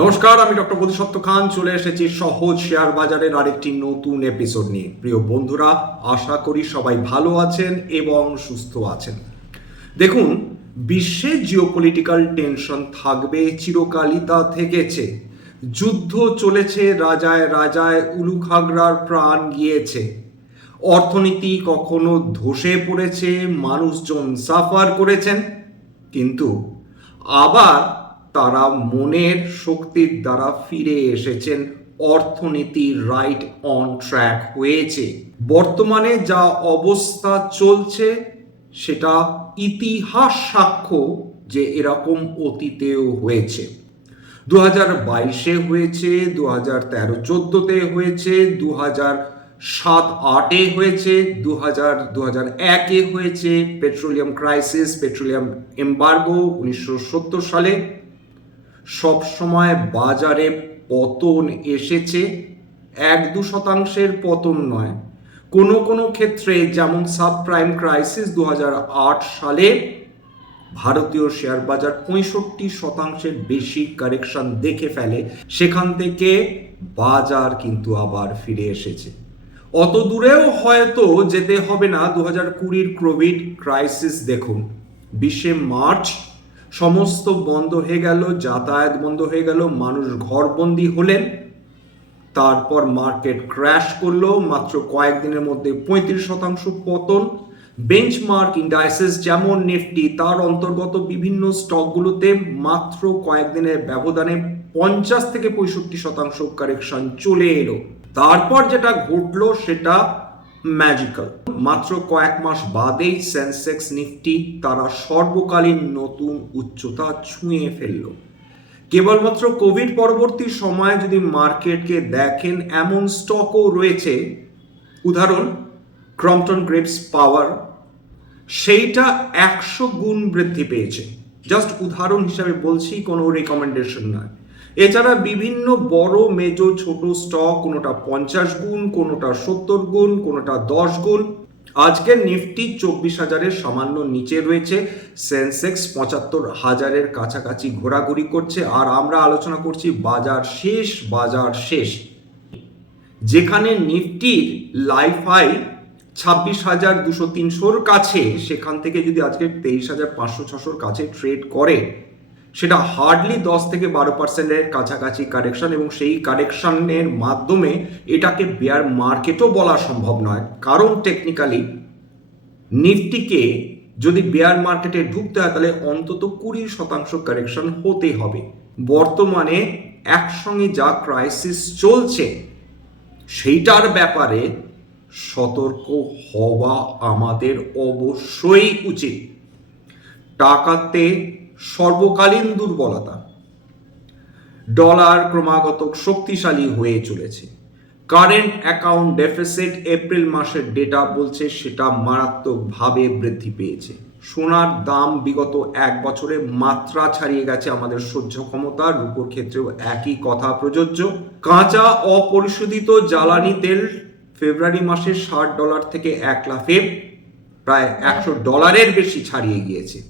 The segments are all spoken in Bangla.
নমস্কার, আমি ডক্টর বোধিসত্ত্ব খান চলে এসেছি সহজ শেয়ার বাজারের আরেকটি নতুন এপিসোড নিয়ে। প্রিয় বন্ধুরা, আশা করি সবাই ভালো আছেন এবং সুস্থ আছেন। দেখুন, বিশ্বে জিওপলিটিক্যাল টেনশন থাকবে, চিরকালই তা থেকেছে। যুদ্ধ চলেছে, রাজায় রাজায় উলুখাগড়ার প্রাণ গিয়েছে। অর্থনীতি কখনো ধসে পড়েছে, মানুষজন সাফার করেছেন, কিন্তু আবার তারা মনের শক্তির দ্বারা ফিরে এসেছেন। অর্থনীতি রাইট অন ট্র্যাক হয়েছে। বর্তমানে যা অবস্থা চলছে সেটা ইতিহাস সাক্ষ্য যে এরকম অতীতেও হয়েছে। 2022-এ হয়েছে, 2013-14-তে হয়েছে, 2007-8-এ হয়েছে, 2001-এ হয়েছে পেট্রোলিয়াম ক্রাইসিস, পেট্রোলিয়াম এম্বার্গো 1970 সালে। সব সময় বাজারে পতন এসেছে, 1-2% পতন নয়। কোনো ক্ষেত্রে যেমন সাবপ্রাইম ক্রাইসিস 2008 সালে ভারতীয় শেয়ার বাজার 65% বেশি কারেকশন দেখে ফেলে। সেখান থেকে বাজার কিন্তু আবার ফিরে এসেছে। অত দূরেও হয়তো যেতে হবে না। 2020-র কোভিড ক্রাইসিস দেখুন, 20শে মার্চ সমস্ত বন্ধ হয়ে গেল, যাতায়াত বন্ধ হয়ে গেল, মানুষ ঘরবন্দি হলেন। তারপর মার্কেট ক্র্যাশ করলো, মাত্র কয়েকদিনের মধ্যে 35% পতন। বেঞ্চমার্ক ইন্ডাইসেস যেমন নিফটি, তার অন্তর্গত বিভিন্ন স্টকগুলোতে মাত্র কয়েকদিনের ব্যবধানে 50-65% কারেকশন চলে এলো। তারপর যেটা ঘটলো সেটা ম্যাজিক্যাল। মাত্র কয়েক মাস বাদেই সেন্সেক্স নিফটি তারা সর্বকালীন নতুন উচ্চতা ছুঁয়ে ফেললো। কেবলমাত্র কোভিড পরবর্তী সময়ে যদি মার্কেটকে দেখেন, এমন স্টকও রয়েছে, উদাহরণ ক্রম্পটন গ্রিপস পাওয়ার, সেইটা 100 গুণ বৃদ্ধি পেয়েছে। জাস্ট উদাহরণ হিসাবে বলছি, কোনো রেকমেন্ডেশন নয়। এছাড়া বিভিন্ন বড় মেজো ছোট স্টক, কোনোটা 50 গুণ, কোনোটা 70 গুণ, কোনোটা 10 গুণ। আজকে নিফটি 24,000-এর সামান্য নিচে রয়েছে, সেন্সেক্স 75,000-এর কাছাকাছি ঘোরাঘুরি করছে। আর আমরা আলোচনা করছি বাজার শেষ, যেখানে নিফটির লাইফ হাই 26,200-300-র কাছে, সেখান থেকে যদি আজকে 23,500-600-র কাছে ট্রেড করে, সেটা হার্ডলি 10-12%-এর কাছাকাছি কারেকশন, এবং সেই কারেকশনের মাধ্যমে এটাকে বেয়ার মার্কেটও বলা সম্ভব নয়। কারণ টেকনিক্যালি নিফটিকে যদি বেয়ার মার্কেটে ঢুকতে হয় তাহলে অন্তত 20% কারেকশন হতে হবে। বর্তমানে একসঙ্গে যা ক্রাইসিস চলছে সেইটার ব্যাপারে সতর্ক হওয়া আমাদের অবশ্যই উচিত। টাকাতে সর্বকালীন দুর্বলতা, ডলার ক্রমাগত শক্তিশালী হয়ে চলেছে। কারেন্ট অ্যাকাউন্ট ডেফিসিট এপ্রিল মাসের ডেটা বলছে সেটা মারাত্মকভাবে বৃদ্ধি পেয়েছে। সোনার দাম বিগত 1 বছরে মাত্রা ছাড়িয়ে গেছে আমাদের সহ্য ক্ষমতার। রূপোর ক্ষেত্রেও একই কথা প্রযোজ্য। কাঁচা অপরিশোধিত জ্বালানি তেল ফেব্রুয়ারি মাসে $60 থেকে 1 লাফে প্রায় $100 বেশি ছাড়িয়ে গিয়েছে।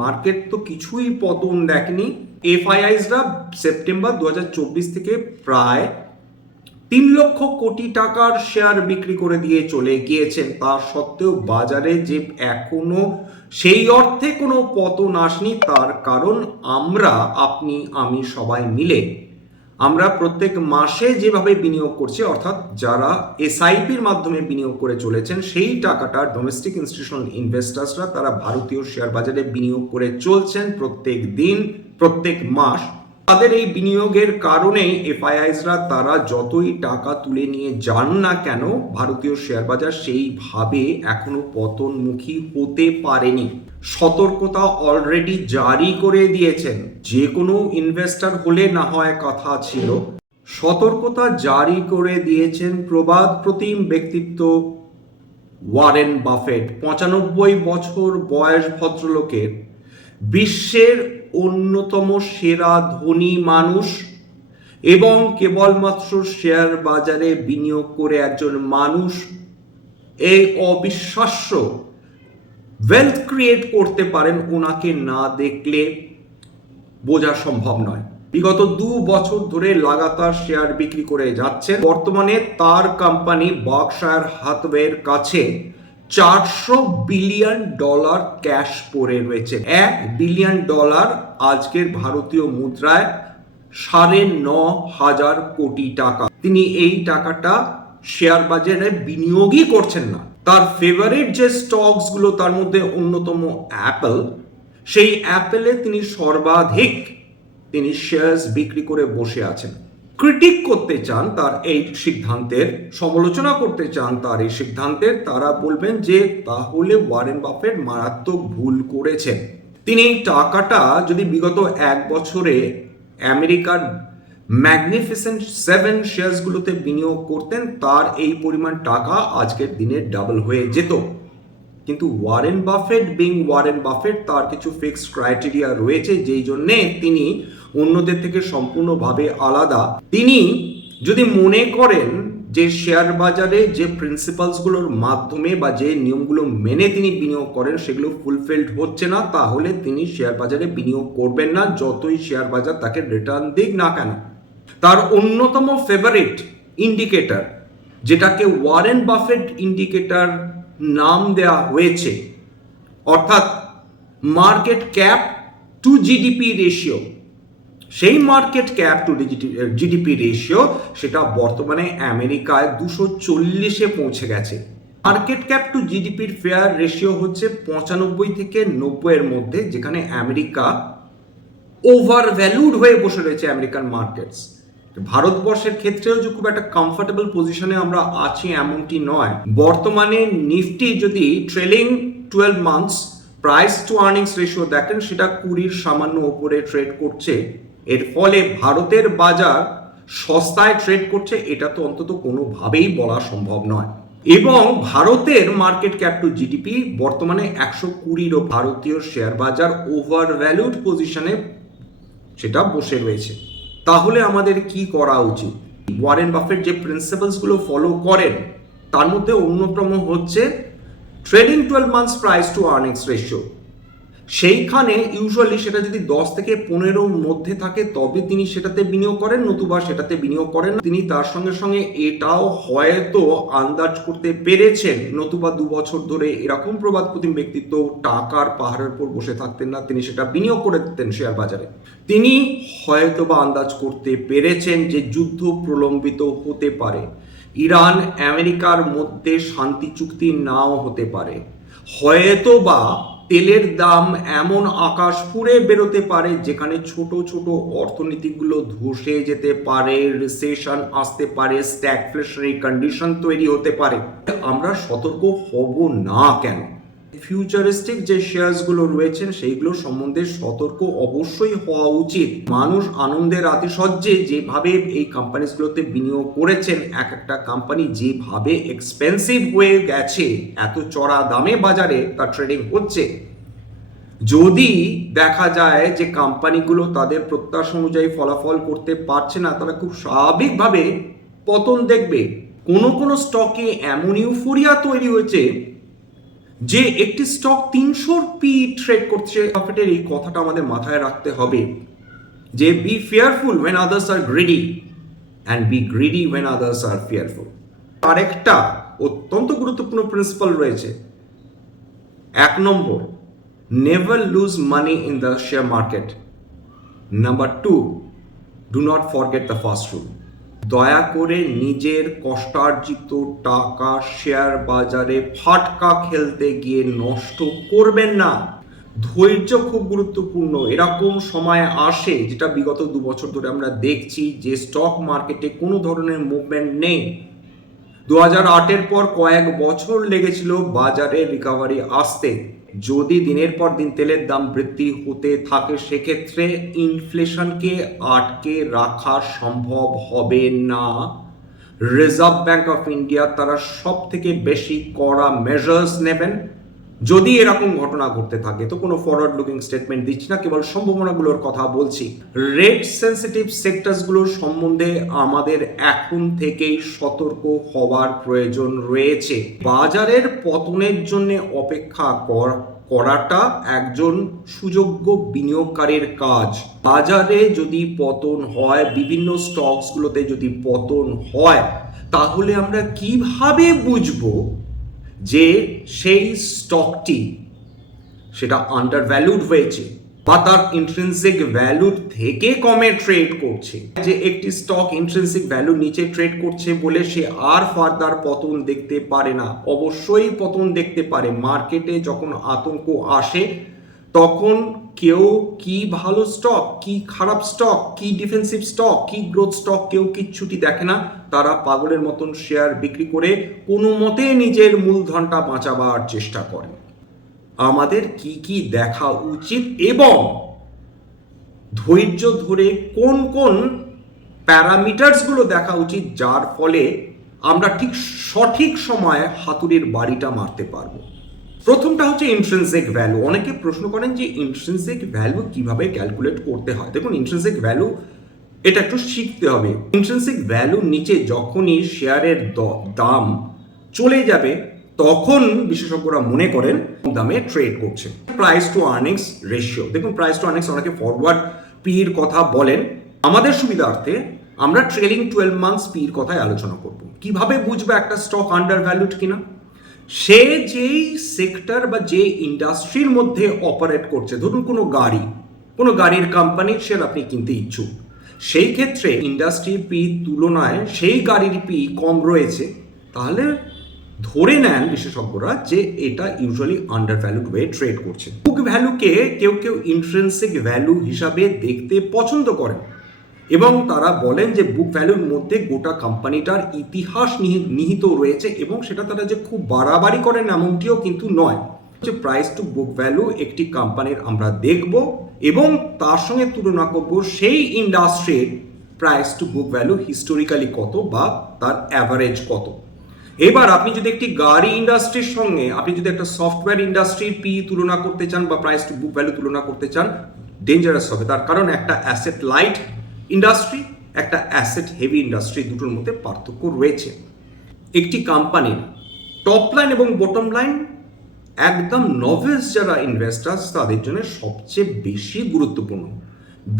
মার্কেট তো কিছুই পতন দেখেনি। এফআইআইসরা সেপ্টেম্বর 2024 থেকে প্রায় 3 লক্ষ কোটি টাকার শেয়ার বিক্রি করে দিয়ে চলে গিয়েছেন। তা সত্ত্বেও বাজারে যে এখনো সেই অর্থে কোনো পতন আসেনি। তার কারণ আপনি আমি সবাই মিলে আমরা প্রত্যেক মাসে যেভাবে বিনিয়োগ করছি, অর্থাৎ যারা এসআইপির মাধ্যমে বিনিয়োগ করে চলেছেন, সেই টাকাটা ডোমেস্টিক ইনস্টিটিউশনাল ইনভেস্টার্সরা তারা ভারতীয় শেয়ার বাজারে বিনিয়োগ করে চলছেন প্রত্যেক দিন, প্রত্যেক মাস। তাদের এই বিনিয়োগের কারণেই এফআইআইসরা তারা যতই টাকা তুলে নিয়ে যান না কেন, ভারতীয় শেয়ার বাজার সেইভাবে এখনো পতনমুখী হতে পারেনি। সতর্কতা অলরেডি জারি করে দিয়েছেন। যে কোনো ইনভেস্টর হলে না হয় কথা ছিল, সতর্কতা জারি করে দিয়েছেন প্রবাদ প্রতিম ব্যক্তিত্ব ওয়ারেন বাফেট। 95 বছর বয়স ভদ্রলোকের, বিশ্বের অন্যতম সেরা ধনী মানুষ, এবং কেবলমাত্র শেয়ার বাজারে বিনিয়োগ করে একজন মানুষ এই অবিশ্বাস্য ওয়েলথ ক্রিয়েট করতে পারেন, ওনাকে না দেখলে বোঝা সম্ভব নয়। বিগত 2 বছর ধরে লাগাতার শেয়ার বিক্রি করে যাচ্ছেন। বর্তমানে তার কোম্পানি বার্কশায়ার হ্যাথওয়ের কাছে $400 বিলিয়ন ক্যাশ পড়ে রয়েছে। $1 বিলিয়ন আজকের ভারতীয় মুদ্রায় 9,500 কোটি টাকা। তিনি এই টাকাটা শেয়ার বাজারে বিনিয়োগই করছেন না। তার ফেভারিট যে স্টকস গুলো, তার মধ্যে অন্যতম অ্যাপল, সেই অ্যাপেলে তিনি সর্বাধিক শেয়ারস বিক্রি করে বসে আছেন। ক্রিটিক করতে চান তার এই সিদ্ধান্তের, সমালোচনা করতে চান তার এই সিদ্ধান্তের, তারা বলবেন যে তাহলে ওয়ারেন বাফেট মারাত্মক ভুল করেছেন। তিনি এই টাকাটা যদি বিগত 1 বছরে আমেরিকার ম্যাগনিফিসেন্ট 7 শেয়ারসগুলোতে বিনিয়োগ করতেন, তার এই পরিমাণ টাকা আজকের দিনে ডাবল হয়ে যেত। কিন্তু ওয়ারেন বাফেট, তার কিছু ফিক্সড ক্রাইটেরিয়া রয়েছে, যেই জন্যে তিনি অন্যদের থেকে সম্পূর্ণভাবে আলাদা। তিনি যদি মনে করেন যে শেয়ার বাজারে যে প্রিন্সিপালসগুলোর মাধ্যমে বা যে নিয়মগুলো মেনে তিনি বিনিয়োগ করেন সেগুলো ফুলফিলড হচ্ছে না, তাহলে তিনি শেয়ার বাজারে বিনিয়োগ করবেন না, যতই শেয়ার বাজার তাকে রিটার্ন দিক না কেন। তার অন্যতম ফেভারিট ইন্ডিকেটর, যেটাকে ওয়ারেন বাফেট ইন্ডিকেটর নাম দেওয়া হয়েছে, অর্থাৎ market cap to GDP ratio, সেই market cap to GDP ratio সেটা বর্তমানে আমেরিকায় 240-এ পৌঁছে গেছে। মার্কেট ক্যাপ টু জিডিপির ফেয়ার রেশিও হচ্ছে 95 থেকে 90-এর মধ্যে, যেখানে আমেরিকা ওভার ভ্যালুড হয়ে বসে রয়েছে আমেরিকান মার্কেটস। ভারতবর্ষের ক্ষেত্রেও যে খুব একটা কমফোর্টেবল পজিশনে আমরা আছি এমনটি নয়। বর্তমানে নিফটি যদি trailing 12 months price two earnings ratio দেখেন, সেটা 20-র সামান্য ওপরে ট্রেড করছে। এর ফলে ভারতের বাজার সস্তায় ট্রেড করছে, এটা তো অন্তত কোনোভাবেই বলা সম্ভব নয়। এবং ভারতের মার্কেট ক্যাপ টু জিডিপি বর্তমানে 120-র ভারতীয় শেয়ার বাজার ওভার ভ্যালুড পজিশনে সেটা বসে রয়েছে। তাহলে আমাদের কি করা উচিত? ওয়ারেন বাফেট যে প্রিন্সিপালসগুলো ফলো করেন তার মধ্যে অন্যতম হচ্ছে trading 12 months price two earnings ratio. সেইখানে ইউজুয়ালি সেটা যদি 10 থেকে 15-র মধ্যে থাকে তবে তিনি সেটাতে বিনিয়োগ করেন, নতুবা সেটাতে বিনিয়োগ করেন। তিনি তার সঙ্গে সঙ্গে এটাও হয়তো আন্দাজ করতে পেরেছেন, নতুবা 2 বছর ধরে এরকম প্রবাদপ্রতিম ব্যক্তিত্ব টাকার পাহাড়ের উপর বসে থাকতেন না, তিনি সেটা বিনিয়োগ করে দিতেন শেয়ার বাজারে। তিনি হয়তো বা আন্দাজ করতে পেরেছেন যে যুদ্ধ প্রলম্বিত হতে পারে, ইরান আমেরিকার মধ্যে শান্তি চুক্তি নাও হতে পারে, হয়তো বা তেলের দাম এমন আকাশ ফুঁড়ে বেরোতে পারে যেখানে ছোট ছোট অর্থনীতিগুলো ধসে যেতে পারে, রিসেশন আসতে পারে, স্ট্যাগফ্লেশনারি কন্ডিশন তৈরি হতে পারে। আমরা সতর্ক হব না কেন? ফিউচারিস্টিক যে শেয়ারসগুলো রয়েছেন সেইগুলো সম্বন্ধে সতর্ক অবশ্যই হওয়া উচিত। মানুষ আনন্দের আতিশয্যে যেভাবে এই কোম্পানিগুলোতে বিনিয়োগ করেছেন, এক একটা কোম্পানি যেভাবে এক্সপেন্সিভ হয়ে গেছে, এত চড়া দামে বাজারে তার ট্রেডিং হচ্ছে, যদি দেখা যায় যে কোম্পানিগুলো তাদের প্রত্যাশা অনুযায়ী ফলাফল করতে পারছে না, তারা খুব স্বাভাবিকভাবে পতন দেখবে। কোনো স্টকে এমন ইউফোরিয়া তৈরি হয়েছে যে একটি স্টক 300 পি ট্রেড করছে। প্রফিটের এই কথাটা আমাদের মাথায় রাখতে হবে যে be fearful when others are greedy and be greedy when others are fearful। আরেকটা অত্যন্ত গুরুত্বপূর্ণ প্রিন্সিপাল রয়েছে। 1 নম্বর, never lose money in the share market. Number 2, do not forget the first rule. দয়া করে নিজের কষ্টার্জিত টাকা শেয়ার বাজারে ফাটকা খেলতে গিয়ে নষ্ট করবেন না। ধৈর্য খুব গুরুত্বপূর্ণ। এরকম সময় আসে, যেটা বিগত 2 বছর ধরে আমরা দেখছি, যে স্টক মার্কেটে কোনো ধরনের মুভমেন্ট নেই। 2008-এর পর কয়েক বছর লেগেছিল বাজারে রিকভারি আসতে। যদি দিনের পর দিন তেলের দাম বৃদ্ধি হতে থাকে, সেক্ষেত্রে ইনফ্লেশনকে আটকে রাখা সম্ভব হবে না। রিজার্ভ ব্যাংক অফ ইন্ডিয়া তারা সব থেকে বেশি কড়া মেজার্স নেবেন যদি এরকম ঘটনা ঘটতে থাকে। তো কোনো ফরওয়ার্ড লুকিং স্টেটমেন্ট দিচ্ছি না, কেবল সম্ভাবনাগুলোর কথা বলছি। রেট সেন্সিটিভ সেক্টরসগুলোর সম্বন্ধে আমাদের এখন থেকেই সতর্ক হওয়ার প্রয়োজন রয়েছে। বাজারের পতনের জন্য অপেক্ষা করাটা একজন সুযোগ্য বিনিয়োগকারীর কাজ। বাজারে যদি পতন হয়, বিভিন্ন স্টকসগুলোতে যদি পতন হয়, তাহলে আমরা কিভাবে বুঝবো যে সেই স্টকটি সেটা আন্ডার ভ্যালুড হয়েছে বা তার ইন্ট্রিনসিক ভ্যালু থেকে কমে ট্রেড করছে? যে একটি স্টক ইন্ট্রিনসিক ভ্যালু নিচে ট্রেড করছে বলে সে আর ফার্দার পতন দেখতে পারে না। অবশ্যই পতন দেখতে পারে। মার্কেটে যখন আতঙ্ক আসে তখন কেউ কি ভালো স্টক, কি খারাপ স্টক, কি ডিফেন্সিভ স্টক, কি গ্রোথ স্টক, কেউ কিচ্ছুটি দেখে না। তারা পাগলের মতন শেয়ার বিক্রি করে কোনো মতে নিজের মূলধনটা বাঁচাবার চেষ্টা করে। আমাদের কি কি দেখা উচিত এবং ধৈর্য ধরে কোন কোন প্যারামিটারসগুলো দেখা উচিত, যার ফলে আমরা ঠিক সঠিক সময়ে হাতুড়ির বাড়িটা মারতে পারবো? প্রথমটা হচ্ছে ইন্ট্রিনসিক ভ্যালু। অনেকে প্রশ্ন করেন যে ইন্ট্রিনসিক ভ্যালু কিভাবে ক্যালকুলেট করতে হয়। দেখুন, ইন্ট্রিনসিক ভ্যালু এটা একটু শিখতে হবে। ইন্ট্রিনসিক ভ্যালুর নিচে যখনই শেয়ারের দাম চলে যাবে তখন বিশেষজ্ঞরা মনে করেন দামে ট্রেড করছে। প্রাইস টু আর্নিংস রেশিও, দেখুন প্রাইস টু আর্নিংস অনেকে ফরওয়ার্ড পির কথা বলেন। আমাদের সুবিধার্থে আমরা ট্রেলিং 12 মান্থস পির কথায় আলোচনা করব। কিভাবে বুঝবে একটা স্টক আন্ডার ভ্যালুড কিনা? সে যেই সেক্টর বা যে ইন্ডাস্ট্রির মধ্যে অপারেট করছে, ধরুন কোনো গাড়ির কোম্পানির শেয়ার আপনি কিনতে ইচ্ছুক, সেই ক্ষেত্রে ইন্ডাস্ট্রির পি তুলনায় সেই গাড়ির পি কম রয়েছে, তাহলে ধরে নেন বিশেষজ্ঞরা যে এটা ইউজুয়ালি আন্ডার ভ্যালুড হয়ে ট্রেড করছে। বুক ভ্যালুকে কেউ কেউ ইন্ট্রিনসিক ভ্যালু হিসাবে দেখতে পছন্দ করেন এবং তারা বলেন যে বুক ভ্যালুর মধ্যে গোটা কোম্পানিটার ইতিহাস নিহিত রয়েছে এবং সেটা তারা যে খুব বাড়াবাড়ি করেন এমনটিও কিন্তু নয়। যে প্রাইস টু বুক ভ্যালু একটি কোম্পানির আমরা দেখব এবং তার সঙ্গে তুলনা করব সেই ইন্ডাস্ট্রির price to book value historically কত বা তার অ্যাভারেজ কত। এবার আপনি যদি একটি গাড়ি ইন্ডাস্ট্রির সঙ্গে আপনি যদি একটা সফটওয়্যার ইন্ডাস্ট্রির পি তুলনা করতে চান বা প্রাইস টু বুক ভ্যালু তুলনা করতে চান, ডেঞ্জারাস হবে। তার কারণ একটা অ্যাসেট লাইট ইন্ডাস্ট্রি, একটা অ্যাসেট হেভি ইন্ডাস্ট্রি, দুটোর মধ্যে পার্থক্য রয়েছে। একটি কোম্পানির টপ লাইন এবং বটম লাইন একদম নভেলস যারা ইনভেস্টার্স তাদের জন্য সবচেয়ে বেশি গুরুত্বপূর্ণ।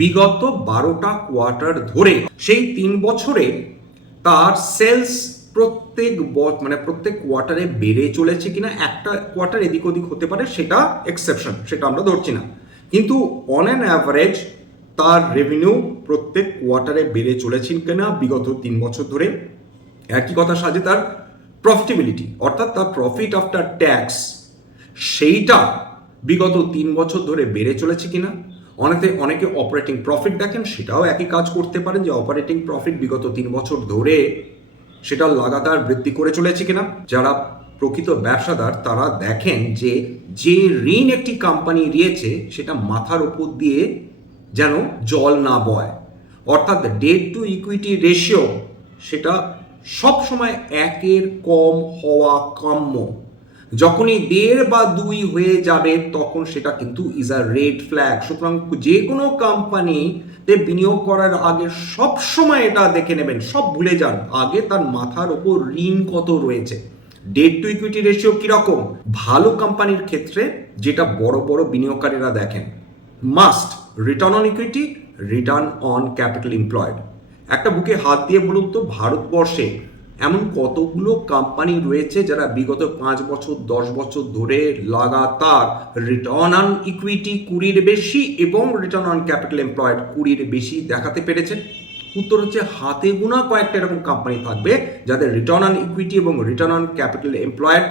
বিগত 12টা কোয়ার্টার ধরে সেই 3 বছরে তার সেলস প্রত্যেক কোয়ার্টারে বেড়ে চলেছে কিনা, একটা কোয়ার্টার এদিক ওদিক হতে পারে, সেটা এক্সেপশন, সেটা আমরা ধরছি না, কিন্তু অন অ্যান অ্যাভারেজ তার রেভিনিউ প্রত্যেক কোয়ার্টারে বেড়ে চলেছে কিনা বিগত 3 বছর ধরে। একই কথা সাজে তার প্রফিটেবিলিটি, অর্থাৎ তার প্রফিট আফটার ট্যাক্স, সেইটা বিগত 3 বছর ধরে বেড়ে চলেছে কিনা। অনেকে অপারেটিং প্রফিট দেখেন, সেটাও একই কাজ করতে পারেন যে অপারেটিং প্রফিট বিগত 3 বছর ধরে সেটা লাগাতার বৃদ্ধি করে চলেছে কিনা। যারা প্রকৃত ব্যবসাদার তারা দেখেন যে ঋণ একটি কোম্পানি নিয়েছে সেটা মাথার উপর দিয়ে যেন জল না বয়, অর্থাৎ ডেট টু ইকুইটি রেশিও সেটা সবসময় 1-এর কম হওয়া কাম্য। যখনই 1.5 বা 2 হয়ে যাবে তখন সেটা কিন্তু ইজ আ রেড ফ্ল্যাগ। সুতরাং যে কোনো কোম্পানিতে বিনিয়োগ করার আগে সব সময় এটা দেখে নেবেন, সব ভুলে যান, আগে তার মাথার ওপর ঋণ কত রয়েছে, ডেট টু ইকুইটি রেশিও কিরকম। ভালো কোম্পানির ক্ষেত্রে যেটা বড় বড় বিনিয়োগকারীরা দেখেন, must return on equity, return on capital employed. একটা বুকে হাত দিয়ে বলুন তো, ভারতবর্ষে এমন কতগুলো কোম্পানি রয়েছে যারা বিগত 5 বছর 10 বছর ধরে লাগাতার রিটার্ন অন ইকুইটি 20-এর বেশি এবং রিটার্ন অন ক্যাপিটাল এমপ্লয়েড 20-এর বেশি দেখাতে পেরেছেন? উত্তর হচ্ছে হাতে গোনা কয়েকটা এরকম কোম্পানি থাকবে যাদের রিটার্ন অন ইকুইটি এবং রিটার্ন অন ক্যাপিটাল এমপ্লয়েড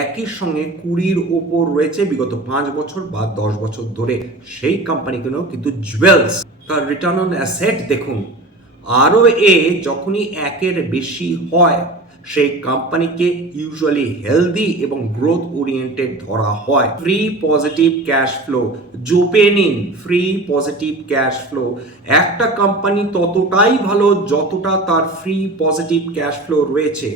একই সঙ্গে 20-এর ওপর রয়েছে বিগত 5 বছর বা 10 বছর ধরে। সেই কোম্পানিগুলো কিন্তু জুয়েলস। তার রিটার্ন অন অ্যাসেট দেখুন, ROA যখনই 1-এর বেশি হয় সেই কোম্পানিকে ইউজুয়ালি হেলদি এবং গ্রোথ ওরিয়েন্টেড ধরা হয়। ফ্রি পজিটিভ ক্যাশ ফ্লো, জোপে নিন ফ্রি পজিটিভ ক্যাশ ফ্লো। একটা কোম্পানি ততটাই ভালো যতটা তার ফ্রি পজিটিভ ক্যাশ ফ্লো রয়েছে।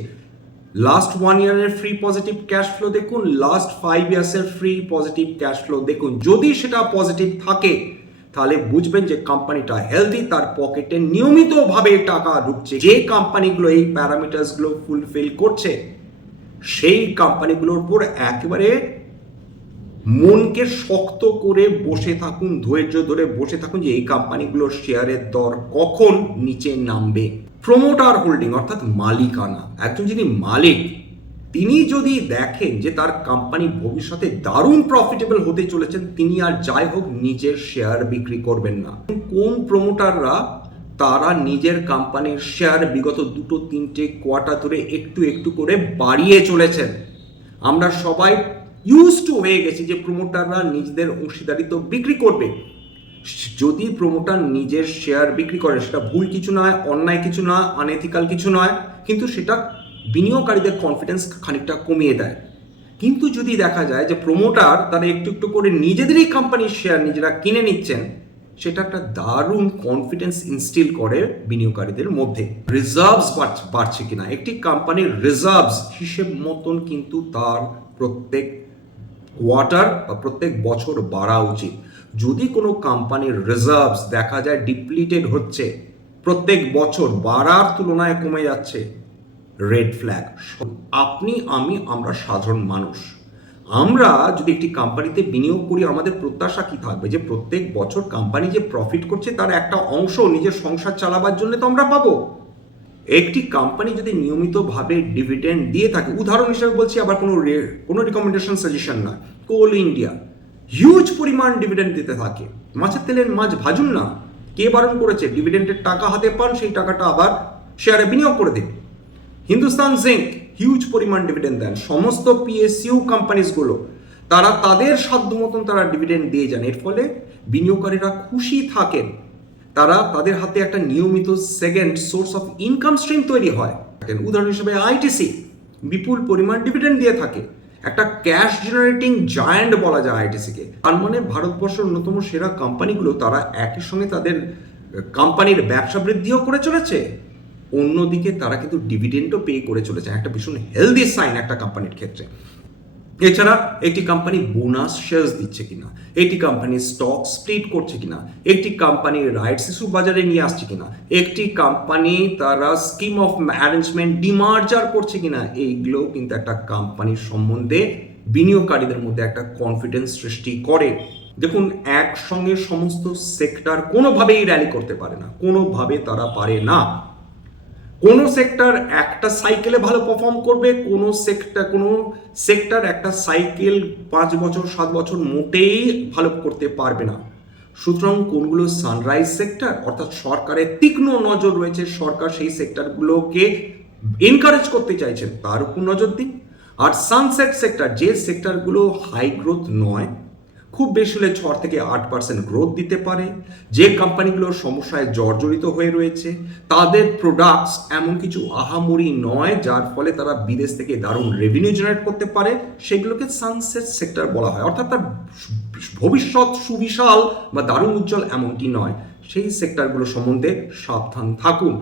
লাস্ট 1 ইয়ারের ফ্রি পজিটিভ ক্যাশ ফ্লো দেখুন, লাস্ট 5 ইয়ার্সের ফ্রি পজিটিভ ক্যাশ ফ্লো দেখুন। যদি সেটা পজিটিভ থাকে তাহলে বুঝবেন যে কোম্পানিটা হেলদি, তার পকেটে নিয়মিতভাবে টাকা ঢুকছে। যে কোম্পানিগুলো এই প্যারামিটারসগুলো ফুলফিল করছে সেই কোম্পানিগুলোর উপর একেবারে মনকে শক্ত করে বসে থাকুন, ধৈর্য ধরে বসে থাকুন যে এই কোম্পানিগুলোর শেয়ারের দর কখন নিচে নামবে। প্রমোটার হোল্ডিং অর্থাৎ মালিকানা, একজন যিনি মালিক তিনি যদি দেখেন যে তার কোম্পানি ভবিষ্যতে দারুণ প্রফিটেবল হতে চলেছেন, তিনি আর যাই হোক নিজের শেয়ার বিক্রি করবেন না। কোন প্রমোটাররা তারা নিজের কোম্পানির শেয়ার বিগত 2-3 কোয়ার্টার ধরে একটু একটু করে বাড়িয়ে চলেছেন। আমরা সবাই ইউজ টু হয়ে গেছি যে প্রমোটাররা নিজেদের অংশীদারিত্ব বিক্রি করবে। যদি প্রমোটার নিজের শেয়ার বিক্রি করে সেটা ভুল কিছু নয়, অন্যায় কিছু নয়, আনএথিক্যাল কিছু নয়, কিন্তু সেটা বিনিয়োগকারীদের কনফিডেন্স খানিকটা কমিয়ে দেয়। কিন্তু যদি দেখা যায় যে প্রমোটার তারা একটু একটু করে নিজেদেরই কোম্পানির শেয়ার নিজেরা কিনে নিচ্ছেন, সেটা একটা দারুণ কনফিডেন্স ইনস্টিল করে বিনিয়োগকারীদের মধ্যে। রিজার্ভস বাড়ছে কিনা, একটি কোম্পানির রিজার্ভস হিসেব মতন কিন্তু তার প্রত্যেক কোয়ার্টার বা প্রত্যেক বছর বাড়া উচিত। যদি কোনো কোম্পানির রিজার্ভস দেখা যায় ডিপ্লিটেড হচ্ছে, প্রত্যেক বছর বাড়ার তুলনায় কমে যাচ্ছে, রেড ফ্ল্যাগ। আপনি আমরা সাধারণ মানুষ, আমরা যদি একটি কোম্পানিতে বিনিয়োগ করি আমাদের প্রত্যাশা কি থাকবে যে প্রত্যেক বছর কোম্পানি যে প্রফিট করছে তার একটা অংশ নিজের সংসার চালাবার জন্য তো আমরা পাবো। একটি কোম্পানি যদি নিয়মিতভাবে ডিভিডেন্ড দিয়ে থাকে, উদাহরণ হিসেবে বলছি, আবার কোনো রিকমেন্ডেশন সাজেশন না, কোল ইন্ডিয়া হিউজ পরিমাণ ডিভিডেন্ড দিতে থাকে। মাছের তেলের মাছ ভাজুন না, কে বারণ করেছে? ডিভিডেন্ডের টাকা হাতে পান, সেই টাকাটা আবার শেয়ারে বিনিয়োগ করে দিন। হিন্দুস্তান জিঙ্ক হিউজ পরিমাণ ডিভিডেন্ড দেন। সমস্ত পিএসইউ কোম্পানিজগুলো তারা তাদের সাধ্য মতন তারা ডিভিডেন্ড দিয়ে যান। এর ফলে বিনিয়োগকারীরা খুশি থাকেন, তারা তাদের হাতে একটা নিয়মিত second source of income stream তৈরি হয়। উদাহরণ হিসেবে আইটিসি বিপুল পরিমাণ ডিভিডেন্ড দিয়ে থাকে, একটা ক্যাশ জেনারেটিং জায়ান্ট বলা যায় আইটিসিকে। তার মানে ভারতবর্ষের অন্যতম সেরা কোম্পানিগুলো তারা একই সঙ্গে তাদের কোম্পানির ব্যবসা বৃদ্ধিও করে চলেছে, অন্যদিকে তারা কিন্তু ডিভিডেন্ডও পে করে চলেছে, একটা ভীষণ হেলদি সাইন একটা কোম্পানির ক্ষেত্রে। এছাড়া একটি কোম্পানি বোনাস শেয়ার দিচ্ছে কিনা, একটি কোম্পানি স্টক স্প্লিট করছে কিনা, একটি কোম্পানি রাইটস ইস্যু বাজারে নিয়ে আসছে কিনা, একটি কোম্পানি তারা স্কিম অফ অ্যারেঞ্জমেন্ট ডিমার্জার করছে কিনা, এইগুলো কিন্তু একটা কোম্পানির সম্বন্ধে বিনিয়োগকারীদের মধ্যে একটা কনফিডেন্স সৃষ্টি করে। দেখুন, একসঙ্গে সমস্ত সেক্টর কোনোভাবেই র্যালি করতে পারে না, কোনোভাবে তারা পারে না। কোনো সেক্টর একটা সাইকেলে ভালো পারফর্ম করবে, কোনো সেক্টর একটা সাইকেল 5 বছর 7 বছর মোটেই ভালো করতে পারবে না। সুতরাং কোনগুলো সানরাইজ সেক্টর, অর্থাৎ সরকারের তীক্ষ্ণ নজর রয়েছে, সরকার সেই সেক্টরগুলোকে এনকারেজ করতে চাইছেন, তার উপর নজর দিন। আর সানসেট সেক্টর, যে সেক্টরগুলো হাই গ্রোথ নয়, খুব বেশি হলে 6-8% গ্রোথ দিতে পারে, যে কোম্পানিগুলোর সমস্যায় জর্জরিত হয়ে রয়েছে, তাদের প্রোডাক্টস এমন কিছু আহামরি নয় যার ফলে তারা বিদেশ থেকে দারুণ রেভিনিউ জেনারেট করতে পারে, সেগুলোকে সানসেট সেক্টর বলা হয়। অর্থাৎ তার ভবিষ্যৎ সুবিশাল বা দারুণ উজ্জ্বল এমনটি নয়, সেই সেক্টরগুলো সম্বন্ধে সাবধান থাকুন।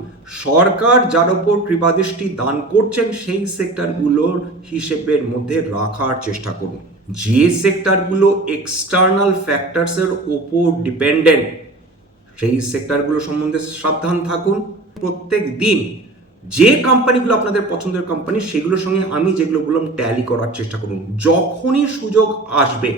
সরকার যার ওপর কৃপাদৃষ্টি দান করছেন সেই সেক্টরগুলোর হিসেবের মধ্যে রাখার চেষ্টা করুন। যে সেক্টরগুলো এক্সটার্নাল ফ্যাক্টরসের ওপর ডিপেন্ডেন্ট, সেই সেক্টরগুলো সম্বন্ধে সাবধান থাকুন। প্রত্যেক দিন যে কোম্পানিগুলো আপনাদের পছন্দের কোম্পানি, সেগুলোর সঙ্গে আমি যেগুলো বললাম ট্যালি করার চেষ্টা করুন। যখনই সুযোগ আসবে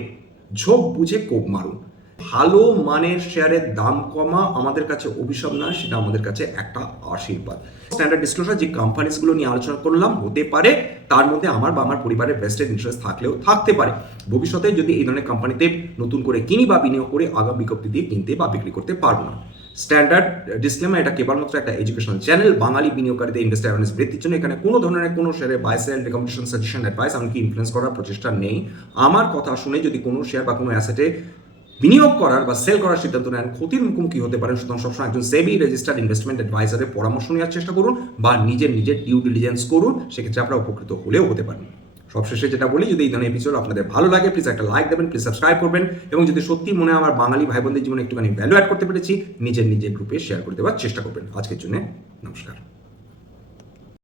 ঝোপ বুঝে কোপ মারুন। ভালো মানের শেয়ারের দাম কমা আমাদের কাছে অভিশাপ না, সেটা আমাদের কাছে একটা আশীর্বাদ। স্ট্যান্ডার্ড ডিসক্লোজার যে কোম্পানিসগুলো নিয়ে আলোচনা করলাম, হতে পারে তার মধ্যে আমার বা আমার পরিবারের ভেস্টেড ইন্টারেস্ট থাকলেও থাকতে পারে। ভবিষ্যতে যদি এই ধরনের কোম্পানিতে নতুন করে কিনি বা বিনিয়োগ করে আগাম বিজ্ঞপ্তি দিয়ে কিনতে বা বিক্রি করতে পারবো না। স্ট্যান্ডার্ড ডিসক্লেমার, এটা কেবলমাত্র একটা এডুকেশনাল চ্যানেল। বাঙালি বিনিয়োগকারীদের ইনভেস্টার অ্যাওয়ারনেস বৃদ্ধির জন্য এখানে কোনো ধরনের কোনো শেয়ারে buy sell recommendation suggestion advice এমনকি ইনফ্লুয়েন্স করার প্রচেষ্টা নেই। আমার কথা শুনে যদি কোনো শেয়ার বা কোনো অ্যাসেটে বিনিয়োগ করার বা সেল করার সিদ্ধান্ত নেন, ক্ষতির মুখোমুখি হতে পারেন। সুতরাং সবসময় একজন সেবি রেজিস্টার্ড ইনভেস্টমেন্ট অ্যাডভাইজারের পরামর্শ নেওয়ার চেষ্টা করুন বা নিজের ডিউ ডিলিজেন্স করুন, সেক্ষেত্রে আপনারা উপকৃত হলেও হতে পারেন। সবশেষে যেটা বলি, যদি এই ধরনের এপিসোড আপনাদের ভালো লাগে প্লিজ একটা লাইক দেবেন, প্লিজ সাবস্ক্রাইব করবেন, এবং যদি সত্যি মনে হয় আমার বাঙালি ভাই বোনদের জীবনে একটুখানি ভ্যালু অ্যাড করতে পেরেছি, নিজের গ্রুপে শেয়ার করে দেওয়ার চেষ্টা করবেন। আজকের জন্য নমস্কার।